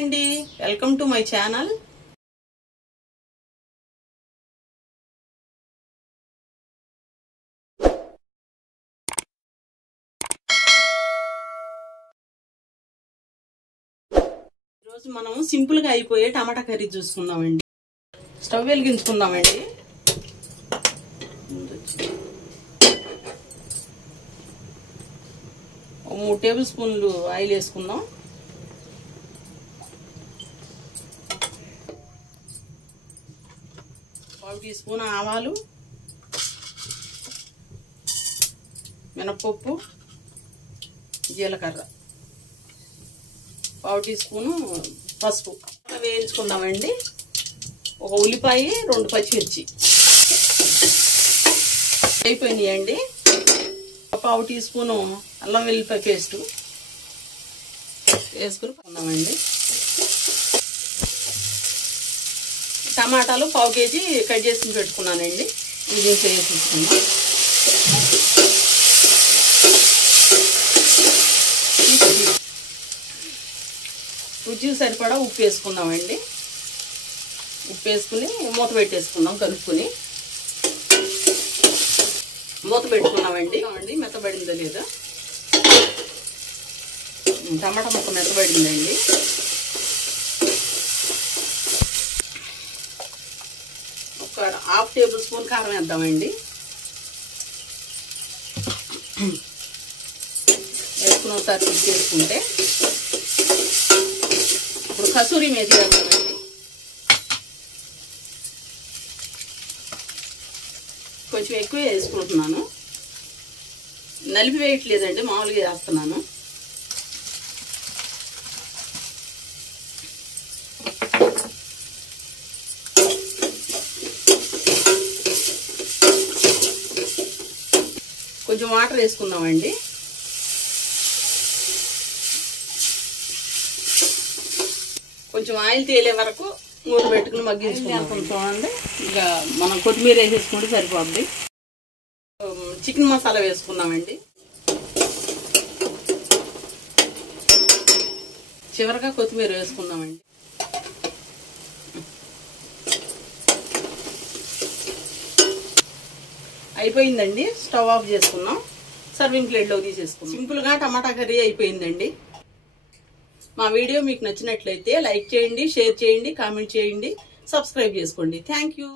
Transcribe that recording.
అండి welcome to my channel. ఈరోజు మనం సింపుల్ గా అయిపోయే టమాటా కర్రీ చూసుకుందామండి. స్టవ్ వెలిగించుకుందామండి. 3 టేబుల్ స్పూన్లు ఆయిల్ వేసుకుందాం. పావు టీ స్పూన్ ఆవాలు, మినపప్పు, జీలకర్ర, పావు టీ స్పూను పసుపు వేయించుకుందామండి. ఒక ఉల్లిపాయ, 2 పచ్చిమిర్చి అయిపోయినాయండి. పావు టీ స్పూను అల్లం వెల్లిపాయ పేస్ట్ వేసుకుని కొందామండి. టమాటాలు పావు కేజీ కట్ చేసుకుని పెట్టుకున్నానండి. ఇది దీంట్లో వేసుకుందాం. రుచికి సరిపడా ఉప్పు వేసుకుందామండి. ఉప్పు వేసుకుని మూత పెట్టేసుకుందాం. కలుపుకుని మూత పెట్టుకున్నామండి. మెత్తబడిందో లేదా, టమాటా ముక్క మెత్తబడిందండి. ఒక 1/2 టేబుల్ స్పూన్ కారం వేద్దామండి. వేసుకుని ఒకసారి మిక్స్ చేసుకుంటే ఇప్పుడు కసూరి మేతి వేద్దామండి. కొంచెం ఎక్కువ వేసుకుంటున్నాను. నలిపి వేయట్లేదండి, మామూలుగా వేస్తున్నాను. కొంచెం వాటర్ వేసుకుందామండి. కొంచెం ఆయిల్ తేలే వరకు మూత పెట్టుకుని మగ్గించుకుందాం. చూడండి, ఇక మనం కొత్తిమీర వేసేసుకుంటే సరిపోద్ది. చికెన్ మసాలా వేసుకున్నామండి. చివరగా కొత్తిమీర వేసుకుందామండి. అయిపోయిందండి. స్టవ్ ఆఫ్ చేసుకున్నాం. సర్వింగ్ ప్లేట్లో తీసేసుకున్నాం. సింపుల్గా టమాటా కర్రీ అయిపోయిందండి. మా వీడియో మీకు నచ్చినట్లయితే లైక్ చేయండి, షేర్ చేయండి, కామెంట్ చేయండి, సబ్స్క్రైబ్ చేసుకోండి. Thank you.